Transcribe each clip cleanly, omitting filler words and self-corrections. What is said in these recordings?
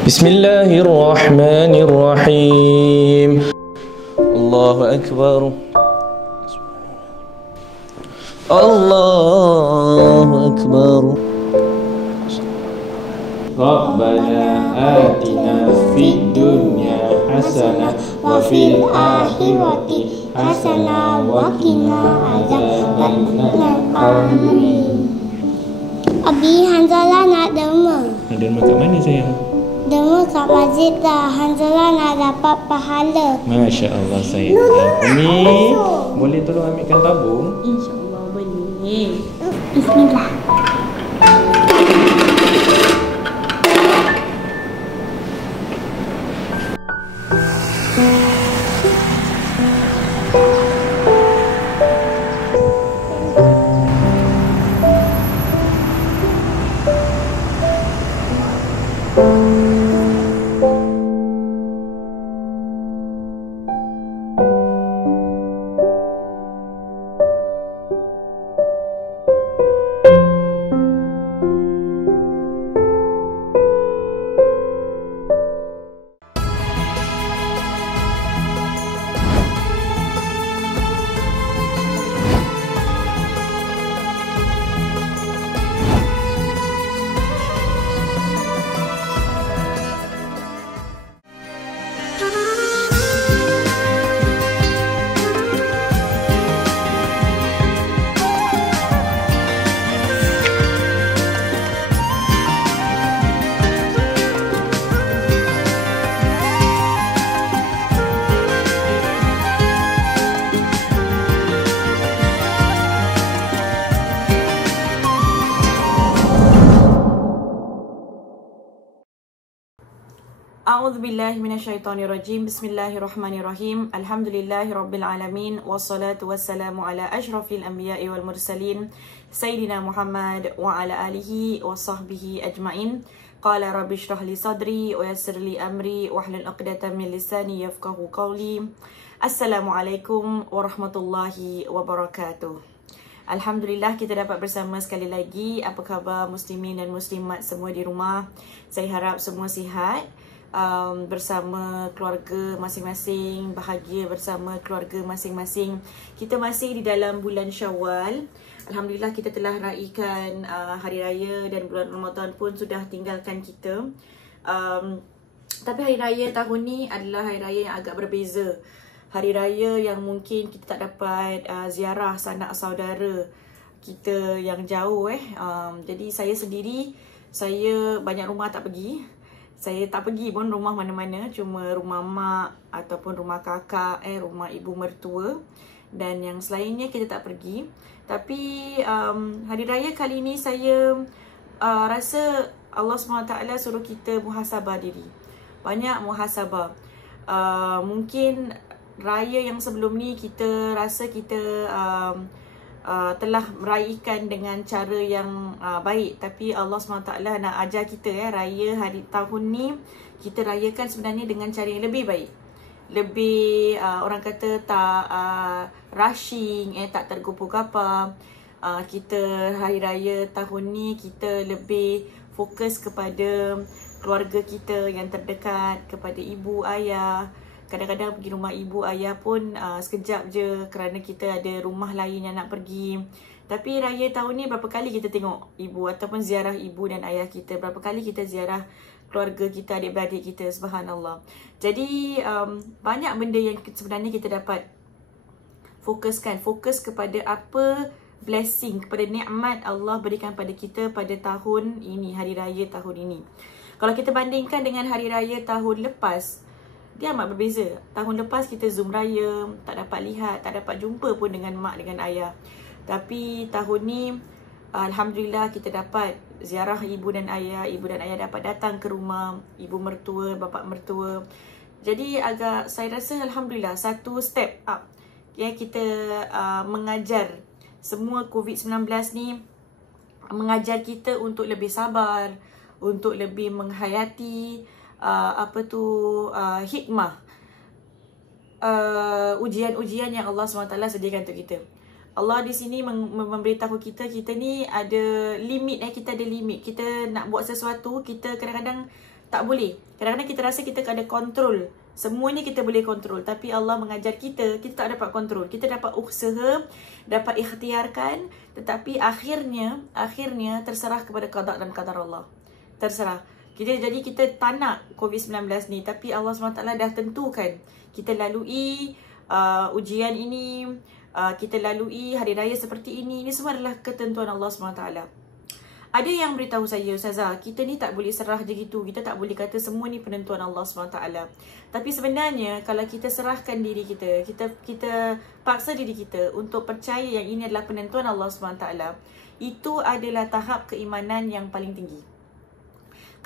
Bismillahirrahmanirrahim. Allahu Akbar. Allahu Akbar. Rabbana atina fid dunya hasanah wa fil akhirati hasanah wa qina adzabannar. Amin. Abi Hanzalah nak derma. Nak derma kat mana sayang? Derma kat masjid dah. Hanzalah nak dapat pahala. Masya Allah sayang. Umi, boleh tolong ambilkan tabung? InsyaAllah boleh. Bismillah. A'udzubillahi minasyaitonirrajim. Bismillahirrahmanirrahim. Alhamdulillahirabbil alamin wassalatu wassalamu ala asyrafil anbiya'i wal mursalin sayyidina Muhammad wa ala alihi wa sahbihi ajmain. Qala rabbi shrah li sadri wa yassir li amri wahlul 'uqdatam min lisani yafqahu qawli. Assalamualaikum warahmatullahi wabarakatuh. Alhamdulillah kita dapat bersama sekali lagi. Apa khabar muslimin dan muslimat semua di rumah? Saya harap semua sihat. Bersama keluarga masing-masing, bahagia bersama keluarga masing-masing. Kita masih di dalam bulan Syawal. Alhamdulillah kita telah raikan hari raya dan bulan Ramadan pun sudah tinggalkan kita. Tapi hari raya tahun ni adalah hari raya yang agak berbeza. Hari raya yang mungkin kita tak dapat ziarah sanak saudara kita yang jauh. Jadi saya sendiri, saya banyak rumah tak pergi. Saya tak pergi pun rumah mana-mana, cuma rumah mak ataupun rumah kakak, rumah ibu mertua, dan yang selainnya kita tak pergi. Tapi hari raya kali ini saya rasa Allah SWT suruh kita muhasabah diri. Banyak muhasabah. Mungkin raya yang sebelum ni kita rasa kita telah meraihkan dengan cara yang baik, tapi Allah SWT nak ajar kita raya hari tahun ni kita rayakan sebenarnya dengan cara yang lebih baik, lebih orang kata tak rushing, tak tergopoh-gopoh. Kita hari raya tahun ni kita lebih fokus kepada keluarga kita yang terdekat, kepada ibu ayah. Kadang-kadang pergi rumah ibu ayah pun sekejap je kerana kita ada rumah lain yang nak pergi. Tapi raya tahun ni berapa kali kita tengok ibu ataupun ziarah ibu dan ayah kita. Berapa kali kita ziarah keluarga kita, adik-beradik kita, subhanallah. Jadi banyak benda yang sebenarnya kita dapat fokuskan. Fokus kepada apa blessing, kepada nikmat Allah berikan pada kita pada tahun ini, hari raya tahun ini. Kalau kita bandingkan dengan hari raya tahun lepas, dia amat berbeza. Tahun lepas kita Zoom raya, tak dapat lihat, tak dapat jumpa pun dengan mak, dengan ayah. Tapi tahun ni, alhamdulillah kita dapat ziarah ibu dan ayah. Ibu dan ayah dapat datang ke rumah ibu mertua, bapa mertua. Jadi agak, saya rasa alhamdulillah satu step up. Kita mengajar semua COVID-19 ni, mengajar kita untuk lebih sabar, untuk lebih menghayati hikmah, ujian-ujian yang Allah SWT sediakan untuk kita. Allah di sini memberitahu kita ni ada limit. Kita ada limit. Kita nak buat sesuatu, kita kadang-kadang tak boleh. Kadang-kadang kita rasa kita ada kontrol. Semuanya kita boleh kontrol. Tapi Allah mengajar kita tak dapat kontrol. Kita dapat usaha, dapat ikhtiarkan. Tetapi akhirnya terserah kepada qada dan qadar Allah. Terserah. Jadi kita tak nak COVID-19 ni. Tapi Allah SWT dah tentukan. Kita lalui ujian ini. Kita lalui hari raya seperti ini. Ini semua adalah ketentuan Allah SWT. Ada yang beritahu saya, Ustazah, kita ni tak boleh serah je gitu. Kita tak boleh kata semua ni penentuan Allah SWT. Tapi sebenarnya kalau kita serahkan diri kita, kita paksa diri kita untuk percaya yang ini adalah penentuan Allah SWT, itu adalah tahap keimanan yang paling tinggi.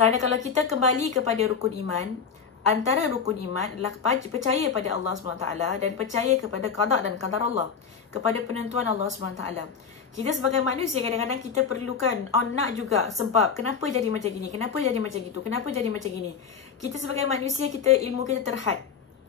Kerana kalau kita kembali kepada rukun iman, antara rukun iman adalah percaya pada Allah SWT dan percaya kepada qada dan qadar Allah, kepada penentuan Allah SWT. Kita sebagai manusia kadang-kadang kita perlukan nak juga sebab kenapa jadi macam gini, kenapa jadi macam gitu, kenapa jadi macam gini. Kita sebagai manusia, ilmu kita terhad.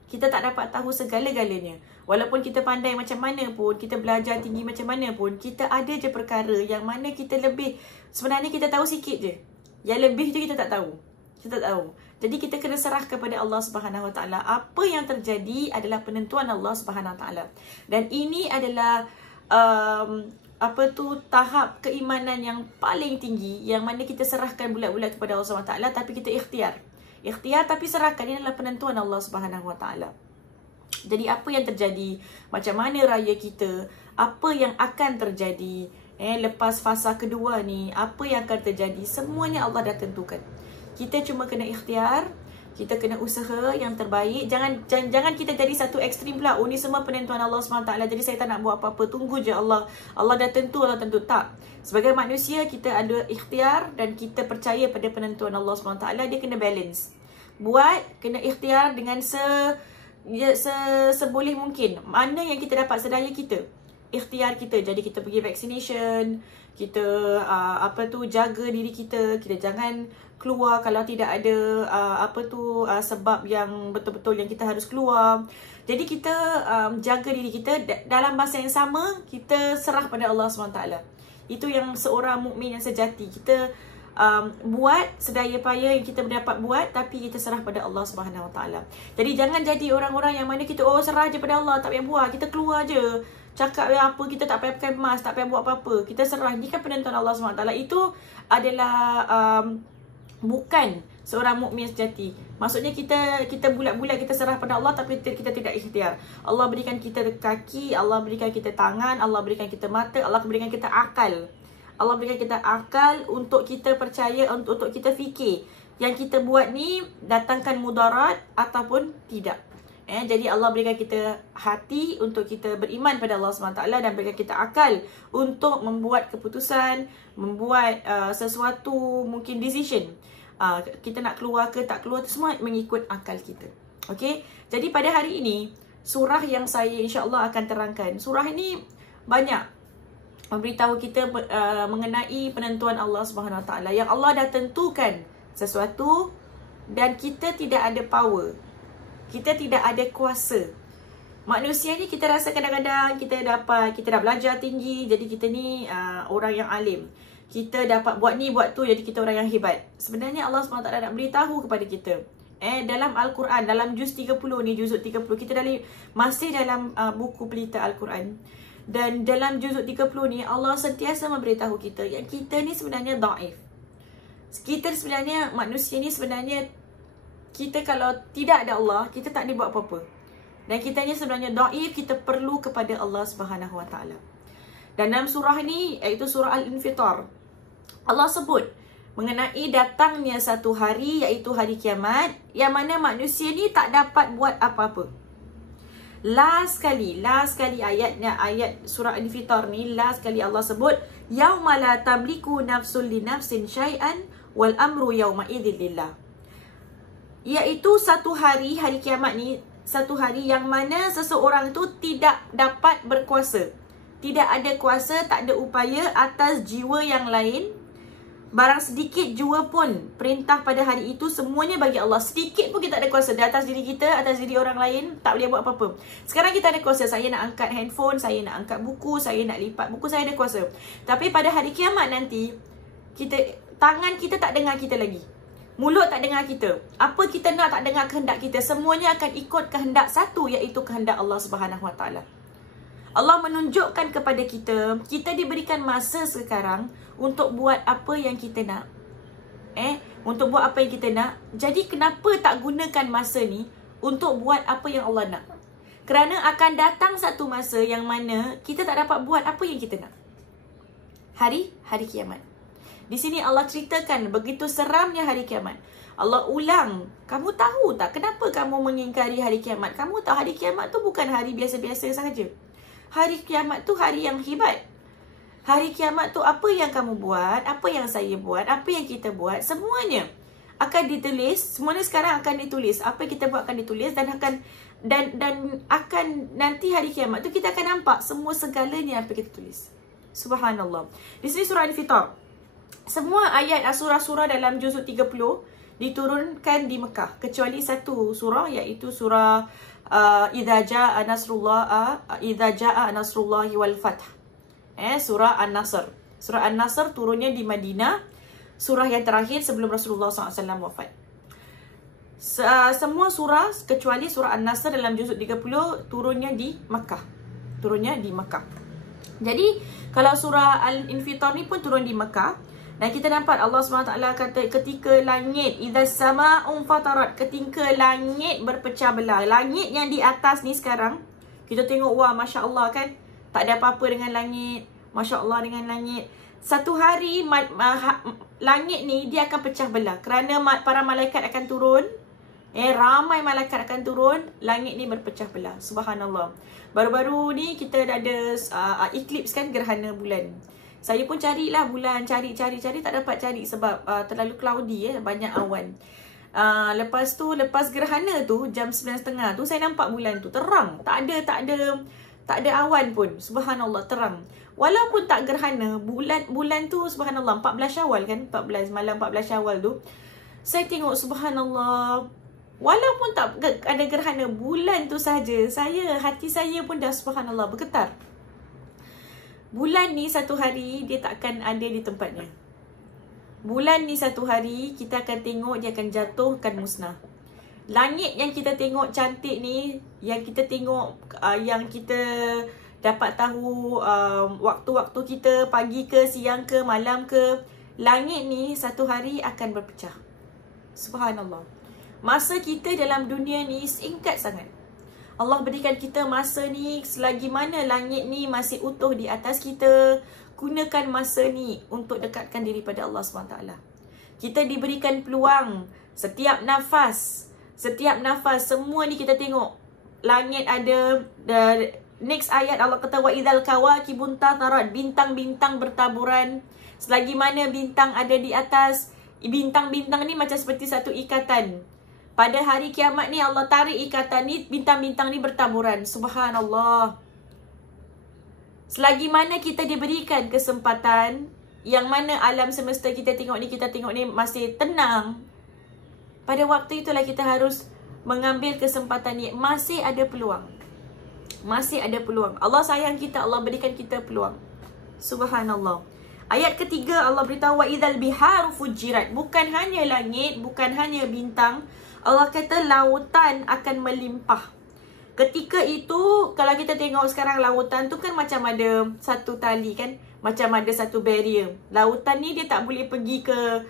Kita tak dapat tahu segala-galanya. Walaupun kita pandai macam mana pun, kita belajar tinggi macam mana pun, kita ada je perkara yang mana kita lebih, sebenarnya kita tahu sikit je. Yang lebih tu kita tak tahu. Kita tak tahu. Jadi kita kena serah kepada Allah Subhanahu Wa Taala. Apa yang terjadi adalah penentuan Allah Subhanahu Wa Taala. Dan ini adalah tahap keimanan yang paling tinggi, yang mana kita serahkan bulat-bulat kepada Allah SWT, tapi kita ikhtiar tapi serahkan. Ini adalah penentuan Allah Subhanahu Wa Taala. Jadi apa yang terjadi, macam mana raya kita, apa yang akan terjadi lepas fasa kedua ni, apa yang akan terjadi, semuanya Allah dah tentukan. Kita cuma kena ikhtiar, kita kena usaha yang terbaik. Jangan kita jadi satu ekstrim pula. Ni semua penentuan Allah SWT. Jadi saya tak nak buat apa-apa. Tunggu je Allah. Allah dah tentu, Allah tentu. Tak. Sebagai manusia, kita ada ikhtiar dan kita percaya pada penentuan Allah SWT. Dia kena balance. Kena ikhtiar dengan seboleh mungkin. Mana yang kita dapat sedaya kita. Ikhtiar kita. Jadi kita pergi vaccination. Kita jaga diri kita. Kita jangan keluar kalau tidak ada sebab yang betul-betul yang kita harus keluar. Jadi kita jaga diri kita. Dalam masa yang sama, kita serah pada Allah SWT. Itu yang seorang mukmin yang sejati. Kita buat sedaya payah yang kita dapat buat, tapi kita serah pada Allah SWT. Jadi jangan jadi orang-orang yang mana kita serah je pada Allah, tak payah buat, kita keluar je, cakap apa, kita tak payah pakai mask, tak payah buat apa-apa, kita serah. Ini kan penentuan Allah SWT. Itu adalah bukan seorang mukmin sejati. Maksudnya kita bulat-bulat kita serah pada Allah, tapi kita tidak ikhtiar. Allah berikan kita kaki, Allah berikan kita tangan, Allah berikan kita mata, Allah berikan kita akal. Allah berikan kita akal untuk kita percaya, untuk kita fikir yang kita buat ni datangkan mudarat ataupun tidak. Jadi Allah berikan kita hati untuk kita beriman pada Allah SWT dan berikan kita akal untuk membuat keputusan, membuat sesuatu mungkin decision. Kita nak keluar ke tak keluar, itu semua mengikut akal kita. Okey. Jadi pada hari ini, surah yang saya insya-Allah akan terangkan. Surah ini banyak memberitahu kita mengenai penentuan Allah Subhanahu Wa Taala, yang Allah dah tentukan sesuatu dan kita tidak ada power. Kita tidak ada kuasa. Manusia ni kita rasa kadang-kadang kita dah belajar tinggi, jadi kita ni orang yang alim. Kita dapat buat ni, buat tu, jadi kita orang yang hebat. Sebenarnya Allah SWT nak beritahu kepada kita. Dalam Al-Quran, dalam juz 30 ni, juzuk 30, kita masih dalam buku pelita Al-Quran. Dan dalam juzuk 30 ni, Allah sentiasa memberitahu kita yang kita ni sebenarnya dhaif. Kita sebenarnya, manusia ni sebenarnya, kita kalau tidak ada Allah, kita tak boleh buat apa-apa. Dan kita ni sebenarnya dhaif, kita perlu kepada Allah Subhanahu Wa Taala. Dan dalam surah ni, iaitu surah Al-Infitar, Allah sebut mengenai datangnya satu hari, iaitu hari kiamat, yang mana manusia ni tak dapat buat apa-apa. Last kali ayatnya, ayat surah Al-Infitar ni, last kali Allah sebut, yauma la tamliku nafsun li nafsin syai'an wal amru yauma idzil lillah. Iaitu satu hari, hari kiamat ni, satu hari yang mana seseorang tu tidak dapat berkuasa. Tidak ada kuasa, tak ada upaya atas jiwa yang lain. Barang sedikit jua pun perintah pada hari itu semuanya bagi Allah. Sedikit pun kita tak ada kuasa di atas diri kita, atas diri orang lain, tak boleh buat apa-apa. Sekarang kita ada kuasa. Saya nak angkat handphone, saya nak angkat buku, saya nak lipat buku, saya ada kuasa. Tapi pada hari kiamat nanti, tangan kita tak dengar kita lagi. Mulut tak dengar kita. Apa kita nak tak dengar kehendak kita. Semuanya akan ikut kehendak satu, iaitu kehendak Allah Subhanahu Wa Taala. Allah menunjukkan kepada kita, kita diberikan masa sekarang untuk buat apa yang kita nak. Untuk buat apa yang kita nak. Jadi kenapa tak gunakan masa ni untuk buat apa yang Allah nak? Kerana akan datang satu masa yang mana kita tak dapat buat apa yang kita nak. Hari kiamat. Di sini Allah ceritakan begitu seramnya hari kiamat. Allah ulang, kamu tahu tak kenapa kamu mengingkari hari kiamat? Kamu tahu hari kiamat tu bukan hari biasa-biasa sahaja. Hari kiamat tu hari yang hebat. Hari kiamat tu apa yang kamu buat, apa yang saya buat, apa yang kita buat, semuanya akan ditulis. Semuanya sekarang akan ditulis. Apa yang kita buat akan ditulis dan akan nanti hari kiamat tu kita akan nampak semua segalanya apa kita tulis. Subhanallah. Di sini surah Al-Fitar. Semua ayat surah-surah dalam juzuk 30 diturunkan di Mekah kecuali satu surah, iaitu surah Idza jaa nasrullahi wal fath. Surah An-Nasr. Surah An-Nasr turunnya di Madinah, surah yang terakhir sebelum Rasulullah SAW wafat. Semua surah kecuali surah An-Nasr dalam juzuk 30 turunnya di Makkah. Jadi kalau surah Al-Infitar ni pun turun di Makkah. Dan kita nampak Allah SWT kata ketika langit, idza sama'un fatarat, ketika langit berpecah belah. Langit yang di atas ni sekarang, kita tengok, wah Masya Allah kan, tak ada apa-apa dengan langit. Masya Allah dengan langit. Satu hari langit ni dia akan pecah belah. Kerana para malaikat akan turun. Ramai malaikat akan turun. Langit ni berpecah belah. Subhanallah. Baru-baru ni kita ada eclipse kan, gerhana bulan. Saya pun carilah bulan, cari tak dapat cari sebab terlalu cloudy, banyak awan. Lepas tu, lepas gerhana tu jam 9.30 tu saya nampak bulan tu terang. Tak ada awan pun. Subhanallah, terang. Walaupun tak gerhana, bulan tu subhanallah 14 Syawal kan, malam 14 Syawal tu. Saya tengok subhanallah, walaupun tak ada gerhana, bulan tu saja hati saya pun dah subhanallah bergetar. Bulan ni satu hari dia takkan ada di tempatnya. Bulan ni satu hari kita akan tengok dia akan jatuh, akan musnah. Langit yang kita tengok cantik ni, yang kita tengok, yang kita dapat tahu waktu-waktu kita, pagi ke, siang ke, malam ke, langit ni satu hari akan berpecah. Subhanallah. Masa kita dalam dunia ni singkat sangat. Allah berikan kita masa ni selagi mana langit ni masih utuh di atas kita. Gunakan masa ni untuk dekatkan diri pada Allah SWT. Kita diberikan peluang. Setiap nafas semua ni kita tengok. Langit ada. Next ayat Allah kata wa idzal kawakibun tatarat, bintang-bintang bertaburan. Selagi mana bintang ada di atas, bintang-bintang ni macam seperti satu ikatan. Pada hari kiamat ni Allah tarik ikatan ni, bintang-bintang ni bertaburan. Subhanallah. Selagi mana kita diberikan kesempatan, yang mana alam semesta kita tengok ni masih tenang, pada waktu itulah kita harus mengambil kesempatan ni. Masih ada peluang. Allah sayang kita, Allah berikan kita peluang. Subhanallah. Ayat ketiga Allah beritahu wa idzal biharu fujirat. Bukan hanya langit, bukan hanya bintang, Allah kata lautan akan melimpah. Ketika itu, kalau kita tengok sekarang lautan tu kan macam ada satu tali kan, macam ada satu barrier. Lautan ni dia tak boleh pergi ke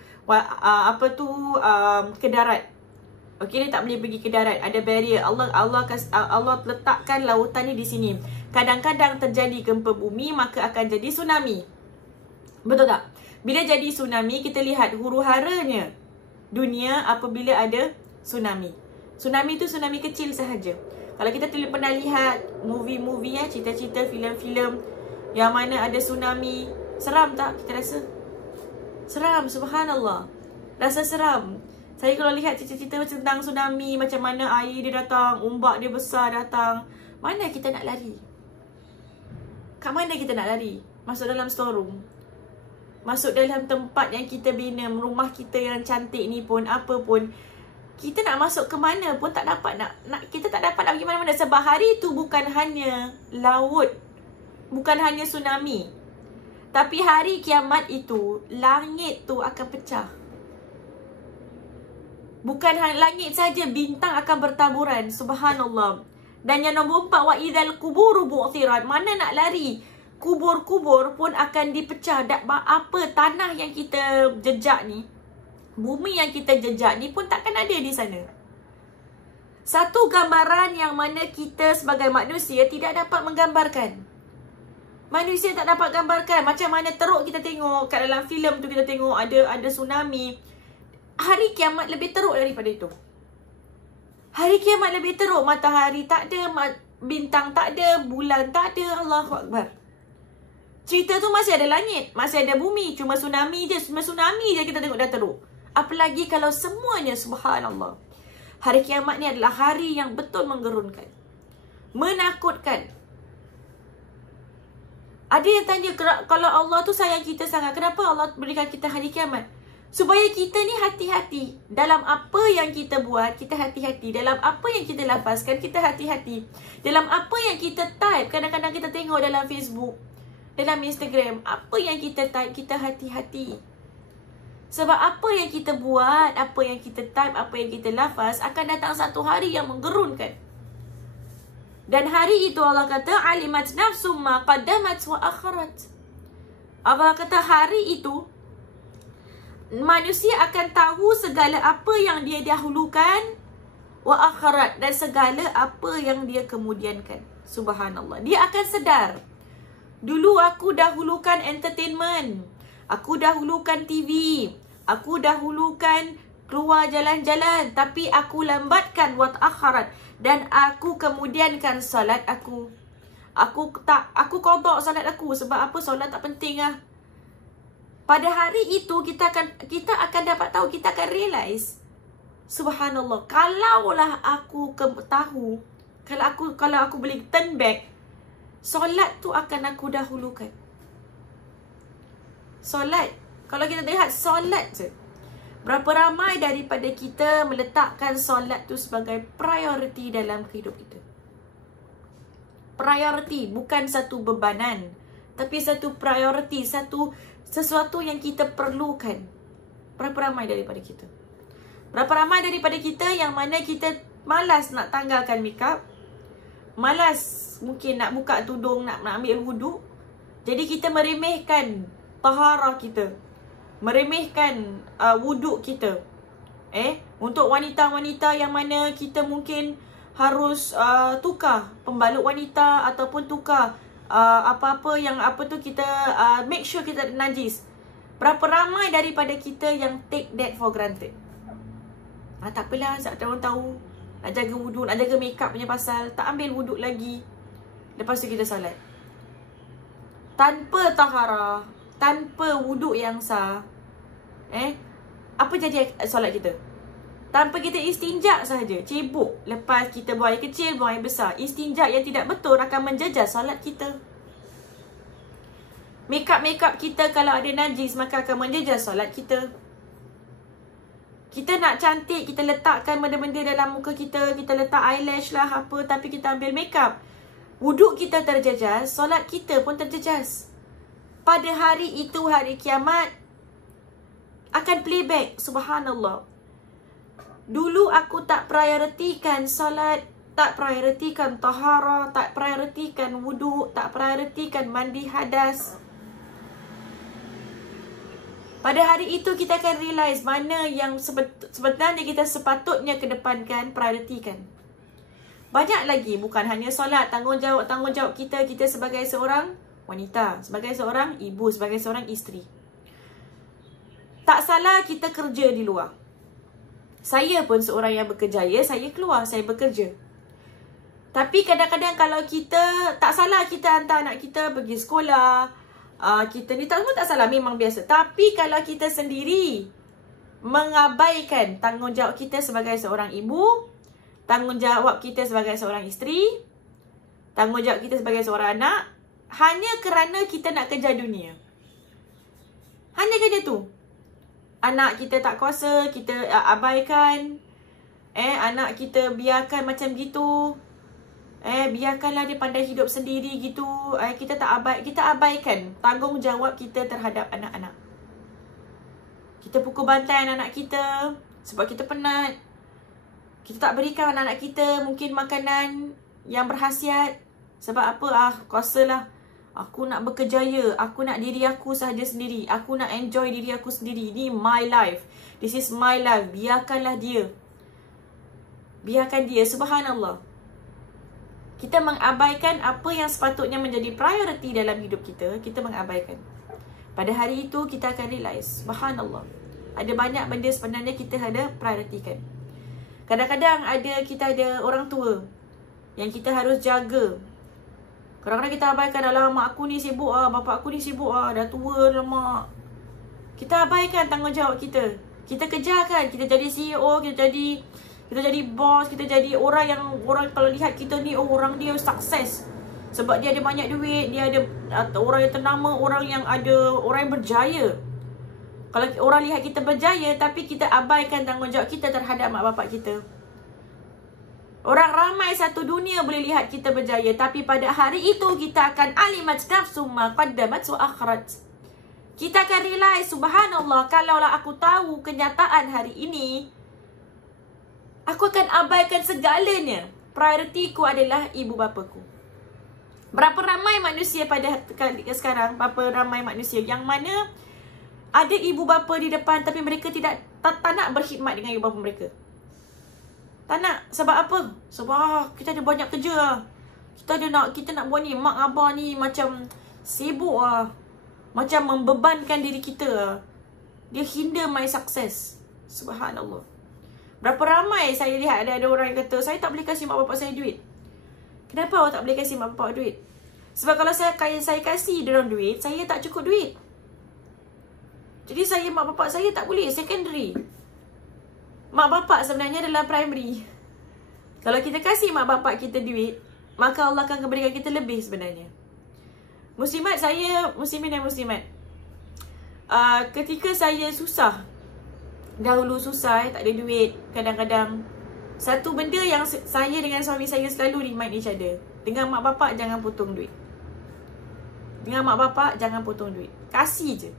ke darat. Okey, dia tak boleh pergi ke darat, ada barrier. Allah letakkan lautan ni di sini. Kadang-kadang terjadi gempa bumi, maka akan jadi tsunami. Betul tak? Bila jadi tsunami, kita lihat huru-haranya dunia apabila ada tsunami. Tsunami tu tsunami kecil sahaja. Kalau kita pernah lihat movie-movie cerita-cerita filem-filem yang mana ada tsunami, seram tak kita rasa? Seram, subhanallah. Rasa seram. Saya kalau lihat cerita-cerita tentang tsunami, macam mana air dia datang, ombak dia besar datang, mana kita nak lari? Kat mana kita nak lari? Masuk dalam storeroom. masuk dalam tempat yang kita bina, rumah kita yang cantik ni pun, apa pun, kita nak masuk ke mana pun tak dapat kita tak dapat nak pergi mana-mana. Sebab hari tu bukan hanya laut, bukan hanya tsunami, tapi hari kiamat itu langit tu akan pecah. Bukan langit saja, bintang akan bertaburan. Subhanallah. Dan yang nombor 4, wa idzal quburu bu'thirat. Mana nak lari? Kubur-kubur pun akan dipecah. Apa tanah yang kita jejak ni, bumi yang kita jejak ni pun takkan ada di sana. Satu gambaran yang mana kita sebagai manusia tidak dapat menggambarkan. Manusia tak dapat gambarkan. Macam mana teruk kita tengok kat dalam filem tu, kita tengok ada tsunami. Hari kiamat lebih teruk daripada itu. Hari kiamat lebih teruk. Matahari tak ada, bintang tak ada, bulan tak ada. Allahu Akbar. Cerita tu masih ada langit, masih ada bumi. Cuma tsunami je kita tengok dah teruk. Apalagi kalau semuanya, subhanallah. Hari kiamat ni adalah hari yang betul menggerunkan, menakutkan. Ada yang tanya, kalau Allah tu sayang kita sangat, kenapa Allah berikan kita hari kiamat? Supaya kita ni hati-hati. Dalam apa yang kita buat, kita hati-hati. Dalam apa yang kita lafazkan, kita hati-hati. Dalam apa yang kita type, kadang-kadang kita tengok dalam Facebook, dalam Instagram, apa yang kita type, kita hati-hati. Sebab apa yang kita buat, apa yang kita type, apa yang kita lafaz, akan datang satu hari yang menggerunkan. Dan hari itu Allah kata, alimat nafsum ma qaddamat wa akharat. Allah kata hari itu manusia akan tahu segala apa yang dia dahulukan, wa akharat, dan segala apa yang dia kemudiankan. Subhanallah. Dia akan sedar. Dulu aku dahulukan entertainment, aku dahulukan TV, aku dahulukan keluar jalan-jalan, tapi aku lambatkan wa akharat, dan aku kemudiankan solat aku. Aku qada solat aku. Sebab apa? Solat tak penting lah. Pada hari itu kita akan dapat tahu, kita akan realize, subhanallah, kalaulah aku tahu, kalau aku boleh turn back, solat tu akan aku dahulukan. Solat, kalau kita lihat solat je, berapa ramai daripada kita meletakkan solat tu sebagai priority dalam kehidupan kita. Priority, bukan satu bebanan, tapi satu priority, sesuatu yang kita perlukan. Berapa ramai daripada kita? Berapa ramai daripada kita yang mana kita malas nak tanggalkan makeup, malas mungkin nak buka tudung, nak ambil wuduk. Jadi kita meremehkan taharah kita, meremehkan wuduk kita. Untuk wanita-wanita yang mana kita mungkin harus tukar pembalut wanita, ataupun tukar apa-apa yang kita make sure kita ada najis. Berapa ramai daripada kita yang take that for granted? Tak apalah, orang tahu nak jaga wuduk, nak jaga makeup punya pasal, tak ambil wuduk lagi. Lepas tu kita solat tanpa taharah, tanpa wuduk yang sah. Apa jadi solat kita? Tanpa kita istinja sahaja, cebok. Lepas kita buang air kecil, buang air besar. Istinja yang tidak betul akan menjejas solat kita. Makeup kita kalau ada najis, maka akan menjejas solat kita. Kita nak cantik, kita letakkan benda-benda dalam muka kita. Kita letak eyelash lah apa, tapi kita ambil makeup. Wuduk kita terjejas, solat kita pun terjejas. Pada hari itu, hari kiamat, akan playback. Subhanallah. Dulu aku tak prioritikan solat, tak prioritikan taharah, tak prioritikan wuduk, tak prioritikan mandi hadas. Pada hari itu kita akan realize mana yang sebenarnya kita sepatutnya kedepankan, prioritikan. Banyak lagi, bukan hanya solat, tanggungjawab kita sebagai seorang wanita, sebagai seorang ibu, sebagai seorang isteri. Tak salah kita kerja di luar. Saya pun seorang yang berkejaya, saya keluar, saya bekerja. Tapi kadang-kadang kalau kita, tak salah kita hantar anak kita pergi sekolah, kita ni semua tak salah, memang biasa. Tapi kalau kita sendiri mengabaikan tanggungjawab kita sebagai seorang ibu, tanggungjawab kita sebagai seorang isteri, tanggungjawab kita sebagai seorang anak, hanya kerana kita nak kejar dunia, Hanya kerja tu. Anak kita tak kuasa, kita abaikan. Anak kita biarkan macam gitu. Biarkanlah dia pandai hidup sendiri gitu. Kita abaikan tanggungjawab kita terhadap anak-anak. Kita pukul bantai anak-anak kita sebab kita penat. Kita tak berikan anak-anak kita mungkin makanan yang berkhasiat. Sebab apa? Kuasalah aku nak berkejaya, aku nak diri aku sahaja sendiri, aku nak enjoy diri aku sendiri. Ni my life. This is my life. Biarkanlah dia. Biarkan dia. Subhanallah. Kita mengabaikan apa yang sepatutnya menjadi priority dalam hidup kita. Kita mengabaikan. Pada hari itu kita akan realize, subhanallah, ada banyak benda sebenarnya kita ada prioritikan. Kadang-kadang kita ada orang tua yang kita harus jaga. Kadang-kadang kita abaikan, dalam mak aku ni sibuk bapak aku ni sibuk dah tua dah mak. Kita abaikan tanggungjawab kita. Kita kejarkan, kita jadi CEO, kita jadi bos, kita jadi orang kalau lihat kita ni, orang dia sukses. Sebab dia ada banyak duit, dia ada orang yang ternama, orang yang berjaya. Kalau orang lihat kita berjaya tapi kita abaikan tanggungjawab kita terhadap mak bapak kita. Orang ramai satu dunia boleh lihat kita berjaya, tapi pada hari itu kita akan alimat nafsu ma qaddamat wa akhirat. Kita akan realize, subhanallah, kalaulah aku tahu kenyataan hari ini, aku akan abaikan segalanya. Prioritiku adalah ibu bapaku. Berapa ramai manusia pada sekarang, berapa ramai manusia yang mana ada ibu bapa di depan tapi mereka tak nak berkhidmat dengan ibu bapa mereka. Tak nak. Sebab apa? Sebab kita ada banyak kerja. Kita nak buat ni. Mak abah ni macam sibuk macam membebankan diri kita. Dia hinder my success. Subhanallah. Berapa ramai saya lihat ada orang yang kata, saya tak boleh kasih mak bapak saya duit. Kenapa awak tak boleh kasih mak bapak duit? Sebab kalau saya kasih diorang duit, saya tak cukup duit. Jadi mak bapak saya tak boleh, secondary. Mak bapak sebenarnya adalah primary. Kalau kita kasih mak bapak kita duit, maka Allah akan berikan kita lebih sebenarnya. Muslimin dan muslimat, ketika saya susah, dahulu susah, tak ada duit, kadang-kadang satu benda yang saya dengan suami saya selalu remind each other, dengan mak bapak jangan potong duit. Dengan mak bapak jangan potong duit. Kasih je.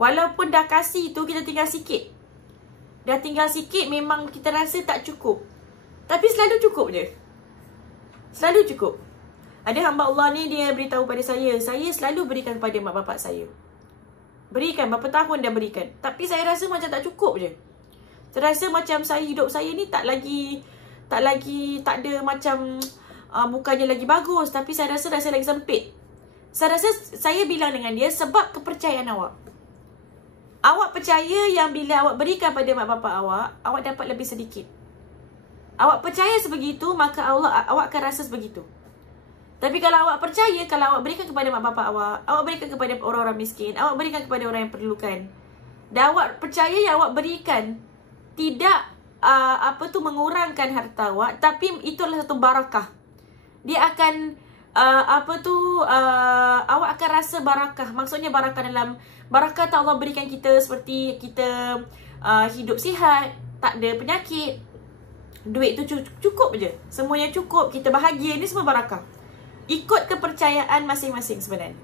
Walaupun dah kasih tu, kita tinggal sikit. Dah tinggal sikit, memang kita rasa tak cukup. Tapi selalu cukup je. Selalu cukup. Ada hamba Allah ni, dia beritahu pada saya selalu berikan kepada mak bapak saya. Berikan, berapa tahun dah berikan. Tapi saya rasa macam tak cukup je. Saya rasa macam hidup saya ni tak ada macam, bukannya lagi bagus, tapi saya rasa lagi sempit. Saya bilang dengan dia, sebab kepercayaan awak. Awak percaya yang bila awak berikan pada mak bapak awak dapat lebih sedikit. Awak percaya sebegitu, maka awak akan rasa sebegitu. Tapi kalau awak percaya, kalau awak berikan kepada mak bapak awak berikan kepada orang-orang miskin, awak berikan kepada orang yang perlukan, dan awak percaya yang awak berikan tidak mengurangkan harta awak, tapi itu adalah satu barakah. Dia akan awak akan rasa barakah. Maksudnya barakah dalam barakah tak Allah berikan kita, seperti kita hidup sihat, tak ada penyakit, duit tu cukup je, semuanya cukup, kita bahagia. Ni semua barakah. Ikut kepercayaan masing-masing sebenarnya.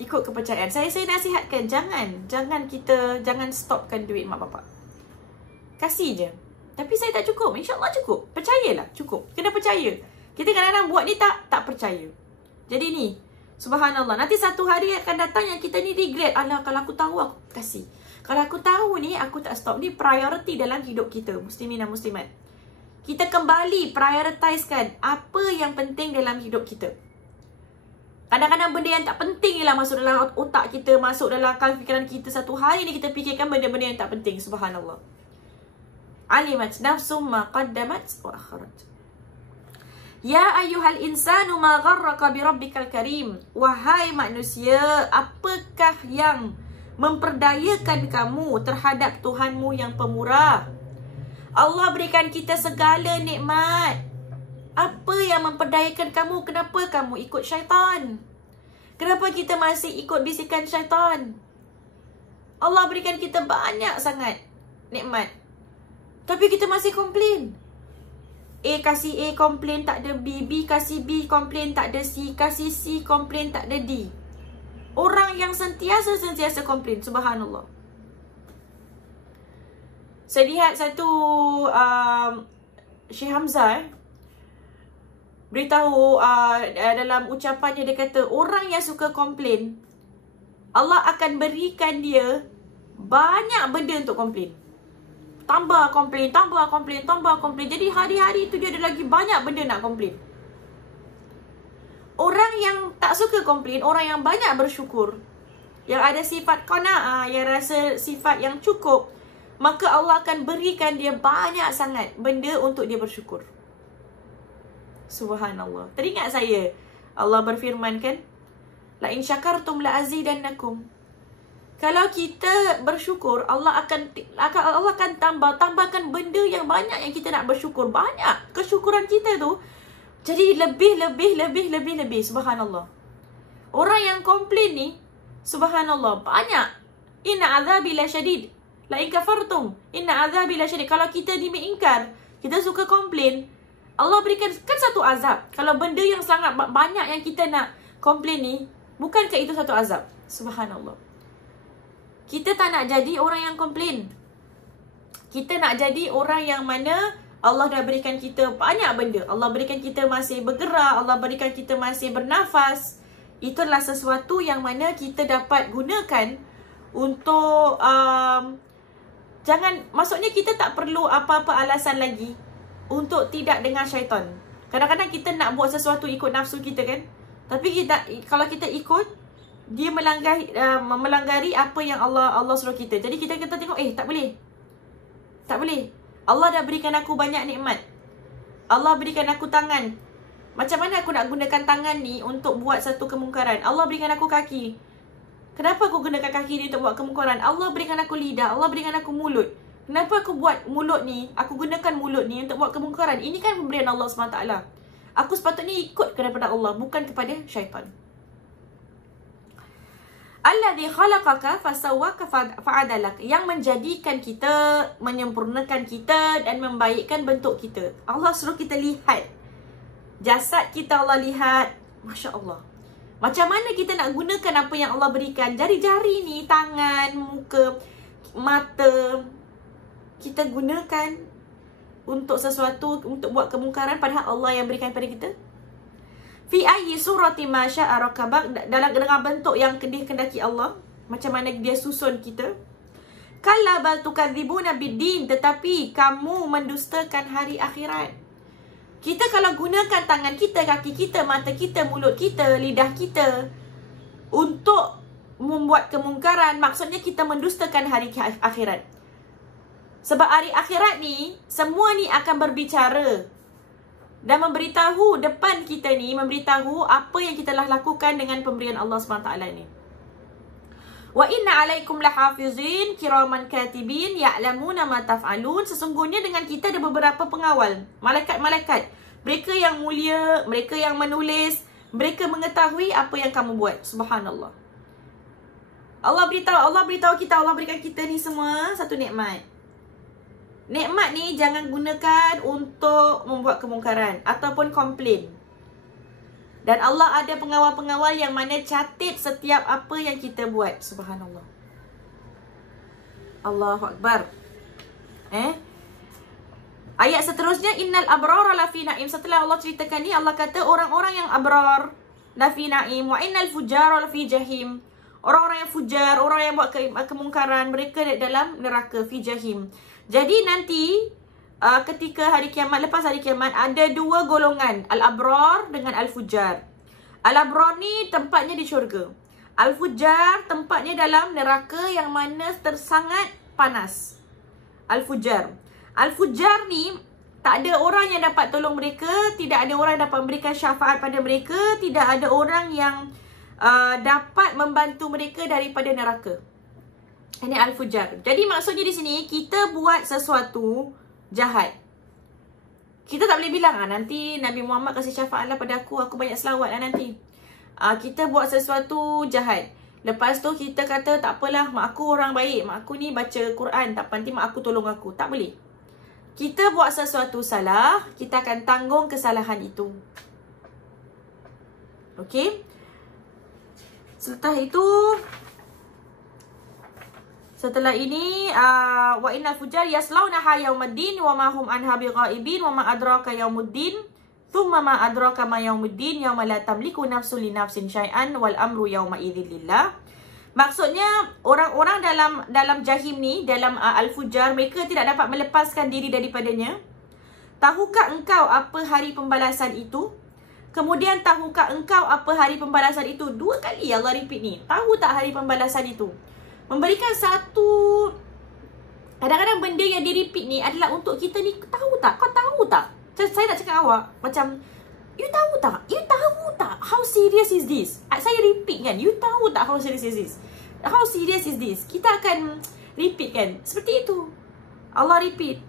Ikut kepercayaan. Saya nasihatkan, jangan stopkan duit mak bapak. Kasih je. Tapi saya tak cukup. InsyaAllah cukup. Percayalah, cukup. Kena percaya. Kita kadang-kadang buat ni tak percaya. Jadi ni, subhanallah, nanti satu hari akan datang yang kita ni regret. Alah, kalau aku tahu aku kasih. Kalau aku tahu ni, aku tak stop. Ni priority dalam hidup kita, muslimin dan muslimat. Kita kembali prioritisekan apa yang penting dalam hidup kita. Kadang-kadang benda yang tak penting ni lah masuk dalam otak kita, masuk dalam akal fikiran kita. Satu hari ni kita fikirkan benda-benda yang tak penting. Subhanallah. Alimat nafsum ma qaddamat wa akhirat. Ya ayyuhal insanu ma gharraka bi rabbikal karim. Wahai manusia, apakah yang memperdayakan kamu terhadap Tuhanmu yang pemurah? Allah berikan kita segala nikmat. Apa yang memperdayakan kamu? Kenapa kamu ikut syaitan? Kenapa kita masih ikut bisikan syaitan? Allah berikan kita banyak sangat nikmat, tapi kita masih komplain. A kasih A, komplain tak ada B. B kasih B, komplain tak ada C. Kasih C, komplain tak ada D. Orang yang sentiasa komplain. Subhanallah. Saya lihat satu Syekh Hamzah beritahu dalam ucapannya, dia kata orang yang suka komplain, Allah akan berikan dia banyak benda untuk komplain. Tambah komplain, tambah komplain, tambah komplain. Jadi hari-hari itu dia ada lagi banyak benda nak komplain. Orang yang tak suka komplain, orang yang banyak bersyukur, yang ada sifat qanaah, yang rasa sifat yang cukup, maka Allah akan berikan dia banyak sangat benda untuk dia bersyukur. Subhanallah. Teringat saya, Allah berfirman kan, la in syakartum la azidannakum. Kalau kita bersyukur, Allah akan tambahkan benda yang banyak yang kita nak bersyukur. Banyak kesyukuran kita tu jadi lebih. Subhanallah. Orang yang komplain ni, subhanallah, banyak. Inna azabi la syadid. La in kafartum, inna azabi la syadid. Kalau kita diingkar, kita suka komplain, Allah berikan kan satu azab. Kalau benda yang sangat banyak yang kita nak komplain ni, bukankah itu satu azab? Subhanallah. Kita tak nak jadi orang yang komplain. Kita nak jadi orang yang mana Allah dah berikan kita banyak benda. Allah berikan kita masih bergerak, Allah berikan kita masih bernafas. Itulah sesuatu yang mana kita dapat gunakan untuk maksudnya kita tak perlu apa-apa alasan lagi untuk tidak dengar syaitan. Kadang-kadang kita nak buat sesuatu ikut nafsu kita kan, tapi kalau kita ikut, dia melanggar apa yang Allah suruh kita. Jadi kita tengok, tak boleh. Allah dah berikan aku banyak nikmat. Allah berikan aku tangan. Macam mana aku nak gunakan tangan ni untuk buat satu kemungkaran? Allah berikan aku kaki. Kenapa aku gunakan kaki ni untuk buat kemungkaran? Allah berikan aku lidah. Allah berikan aku mulut. Kenapa aku buat mulut ni? Aku gunakan mulut ni untuk buat kemungkaran. Ini kan pemberian Allah SWT. Aku sepatutnya ikut kepada Allah, bukan kepada syaitan. Alladzi khalaqaka fasawwaka fa'adalak, yang menjadikan kita, menyempurnakan kita dan membaikkan bentuk kita. Allah suruh kita lihat jasad kita, Allah lihat. Masya Allah. Macam mana kita nak gunakan apa yang Allah berikan? Jari-jari ni, tangan, muka, mata, kita gunakan untuk sesuatu, untuk buat kemungkaran, padahal Allah yang berikan pada kita. Fi ayyi surati ma syaa rakabak, dalam bentuk yang kendaki Allah, macam mana dia susun kita. Kalla bal tukadzibuna biddin, tetapi kamu mendustakan hari akhirat. Kita kalau gunakan tangan kita, kaki kita, mata kita, mulut kita, lidah kita untuk membuat kemungkaran, maksudnya kita mendustakan hari akhirat. Sebab hari akhirat ni, semua ni akan berbicara dan memberitahu depan kita ni, memberitahu apa yang kita telah lakukan dengan pemberian Allah SWT ni. Wa inna alaikum lahafizin kiraman katibin ya'lamuna ma taf'alun. Sesungguhnya dengan kita ada beberapa pengawal, malaikat-malaikat. Mereka yang mulia, mereka yang menulis, mereka mengetahui apa yang kamu buat. Subhanallah. Allah beritahu kita, Allah berikan kita ni semua satu nikmat. Nikmat ni jangan gunakan untuk membuat kemungkaran ataupun komplain. Dan Allah ada pengawal-pengawal yang mana catat setiap apa yang kita buat. Subhanallah. Allahu Akbar. Ayat seterusnya, innal abrara lafi na'im. Setelah Allah ceritakan ni, Allah kata orang-orang yang abrar lafi na'im wa innal fujara lafi jahim. Orang-orang yang fujar, orang yang buat kemungkaran, mereka dalam neraka, fi jahim. Jadi nanti ketika hari kiamat, lepas hari kiamat, ada dua golongan, al-abrar dengan al-fujar. Al-abrar ni tempatnya di syurga. Al-fujar tempatnya dalam neraka yang mana sangat panas. Al-fujar. Al-fujar ni tak ada orang yang dapat tolong mereka, tidak ada orang yang dapat memberikan syafaat pada mereka, tidak ada orang yang dapat membantu mereka daripada neraka. Ini al-fujar. Jadi maksudnya di sini, kita buat sesuatu jahat, kita tak boleh bilang nanti Nabi Muhammad kasih syafaat lah pada aku banyak selawat lah nanti. Kita buat sesuatu jahat, Lepas tu kita kata tak apalah, mak aku orang baik, mak aku ni baca Quran, tak nanti mak aku tolong aku. Tak boleh. Kita buat sesuatu salah, kita akan tanggung kesalahan itu. Okey? Setelah ini wa innal fujar yaslaunaha yaumiddin wa ma hum anha bighaibin wa ma adraka yaumuddin thumma ma adraka ma yaumuddin yauma la tamliku nafsun li nafsin syai'an wal amru yauma idzin lillah. Maksudnya orang-orang dalam jahim ni, dalam al-fujar, mereka tidak dapat melepaskan diri daripadanya. Tahukah engkau apa hari pembalasan itu? Kemudian tahukah engkau apa hari pembalasan itu? 2 kali Allah repeat ni. Tahu tak hari pembalasan itu? Memberikan satu, kadang-kadang benda yang di repeat ni adalah untuk kita ni, tahu tak? Kau tahu tak? Saya nak cakap awak macam, you tahu tak? You tahu tak? How serious is this? Saya repeat kan? You tahu tak how serious is this? How serious is this? Kita akan repeat kan? Seperti itu. Allah repeat.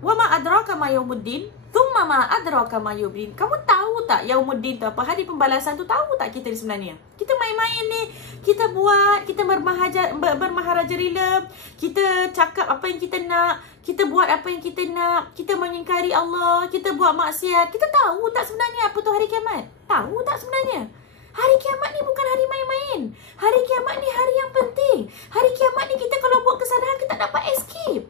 Wa ma adraka ma yaumuddin? Thumma ma adraka ma yaumuddin. Kamu tahu tak yaumuddin tu apa? Hari pembalasan tu tahu tak kita ni sebenarnya? Kita main-main ni, kita buat, kita bermaharaja rela, kita cakap apa yang kita nak, kita buat apa yang kita nak, kita mengingkari Allah, kita buat maksiat. Kita tahu tak sebenarnya apa tu hari kiamat? Tahu tak sebenarnya? Hari kiamat ni bukan hari main-main. Hari kiamat ni hari yang penting. Hari kiamat ni kita kalau buat kesalahan, kita tak dapat escape.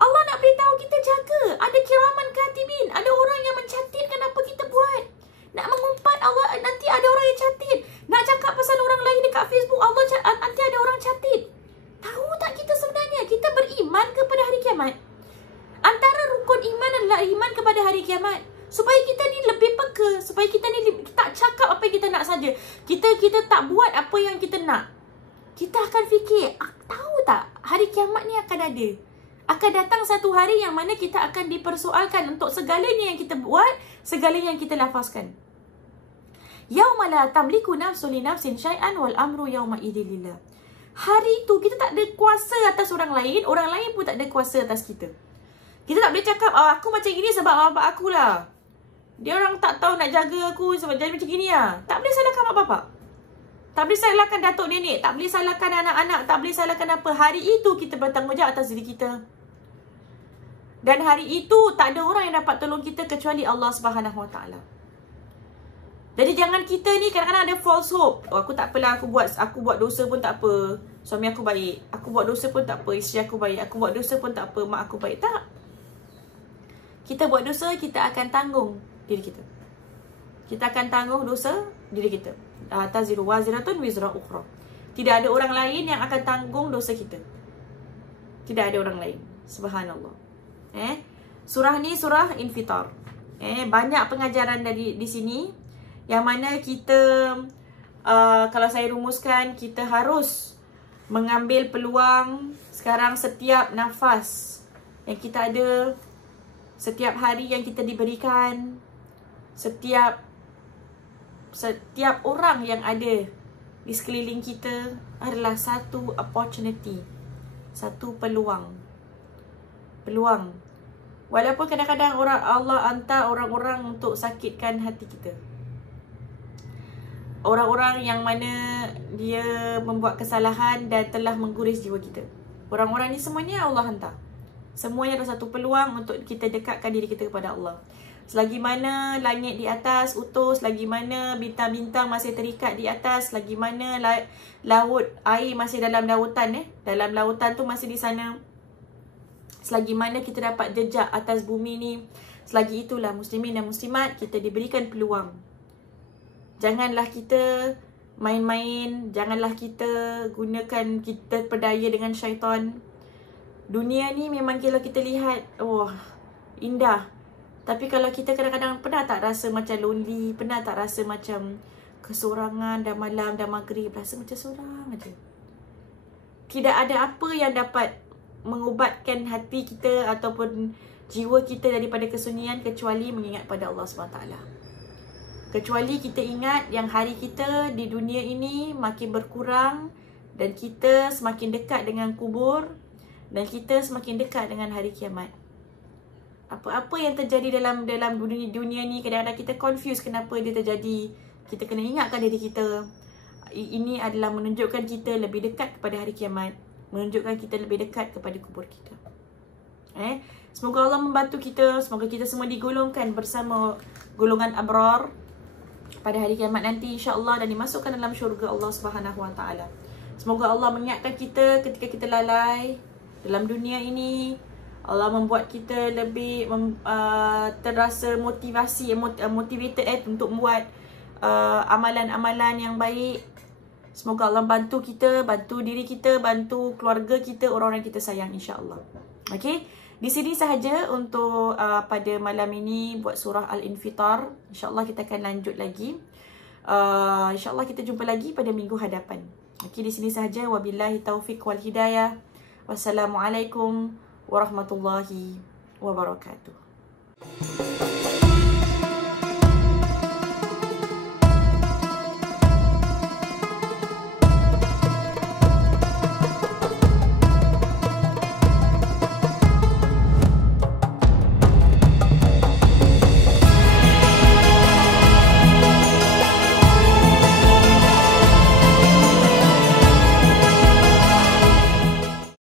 Allah nak beritahu kita jaga. Ada kiraman katibin. Ada orang yang mencatatkan apa kita buat. Nak mengumpat Allah, nanti ada orang yang catat. Nak cakap pasal orang lain dekat Facebook, Allah nanti ada orang catat. Tahu tak kita sebenarnya? Kita beriman kepada hari kiamat. Antara rukun iman adalah iman kepada hari kiamat. Supaya kita ni lebih peka. Supaya kita ni tak cakap apa yang kita nak saja. Kita tak buat apa yang kita nak. Kita akan fikir, tahu tak hari kiamat ni akan ada. Akan datang satu hari yang mana kita akan dipersoalkan untuk segalanya yang kita buat, segalanya yang kita lafazkan. Yauma la tamliku nafsun li nafsin syai'an wal amru yauma idzin lillah. Hari itu kita tak ada kuasa atas orang lain pun tak ada kuasa atas kita. Kita tak boleh cakap, aku macam gini sebab bapak aku lah. Dia orang tak tahu nak jaga aku sebab jadi macam gini lah. Tak boleh salahkan mak bapak. Tak boleh salahkan datuk nenek, tak boleh salahkan anak-anak, tak boleh salahkan apa. Hari itu kita bertanggungjawab atas diri kita. Dan hari itu tak ada orang yang dapat tolong kita kecuali Allah Subhanahu Wa Taala. Jadi jangan kita ni kadang-kadang ada false hope. Aku tak apalah, aku buat dosa pun tak apa. Suami aku baik. Aku buat dosa pun tak apa. Isteri aku baik. Aku buat dosa pun tak apa. Mak aku baik. Tak. Kita buat dosa, kita akan tanggung diri kita. Kita akan tanggung dosa diri kita. Taziru waziratun wizra ukhra. Tidak ada orang lain yang akan tanggung dosa kita. Tidak ada orang lain. Subhanallah. Surah ni surah Infitar. Banyak pengajaran di sini yang mana kita kalau saya rumuskan, kita harus mengambil peluang sekarang. Setiap nafas yang kita ada, setiap hari yang kita diberikan, setiap orang yang ada di sekeliling kita adalah satu opportunity, satu peluang. Walaupun kadang-kadang Allah hantar orang-orang untuk sakitkan hati kita. Orang-orang yang mana dia membuat kesalahan dan telah mengguris jiwa kita. Orang-orang ni semuanya Allah hantar. Semuanya adalah satu peluang untuk kita dekatkan diri kita kepada Allah. Selagi mana langit di atas utuh, selagi mana bintang-bintang masih terikat di atas, selagi mana laut, air masih dalam lautan, dalam lautan tu masih di sana, selagi mana kita dapat jejak atas bumi ni, selagi itulah muslimin dan muslimat kita diberikan peluang. Janganlah kita main-main, janganlah kita gunakan, kita perdaya dengan syaitan. Dunia ni memang kalau kita lihat, indah. Tapi kalau kita kadang-kadang pernah tak rasa macam lonely, pernah tak rasa macam kesorangan dah malam, dah maghrib, rasa macam seorang aja. Tidak ada apa yang dapat mengubatkan hati kita ataupun jiwa kita daripada kesunyian kecuali mengingat pada Allah SWT. Kecuali kita ingat yang hari kita di dunia ini makin berkurang dan kita semakin dekat dengan kubur dan kita semakin dekat dengan hari kiamat. Apa-apa yang terjadi dalam dunia ni, kadang-kadang kita confuse kenapa dia terjadi. Kita kena ingatkan diri kita. ini adalah menunjukkan kita lebih dekat kepada hari kiamat, menunjukkan kita lebih dekat kepada kubur kita. Semoga Allah membantu kita, semoga kita semua digolongkan bersama golongan abrar pada hari kiamat nanti insya-Allah, dan dimasukkan dalam syurga Allah Subhanahu Wa Taala. Semoga Allah mengingatkan kita ketika kita lalai dalam dunia ini. Allah membuat kita lebih terasa motivated untuk membuat amalan-amalan yang baik. Semoga Allah bantu kita, bantu diri kita, bantu keluarga kita, orang-orang yang kita sayang insya-Allah. Okey. Di sini sahaja untuk pada malam ini buat surah Al-Infitar. InsyaAllah kita akan lanjut lagi. InsyaAllah kita jumpa lagi pada minggu hadapan. Okey, di sini sahaja. Wabillahi taufiq wal hidayah. Wassalamualaikum warahmatullahi wabarakatuh.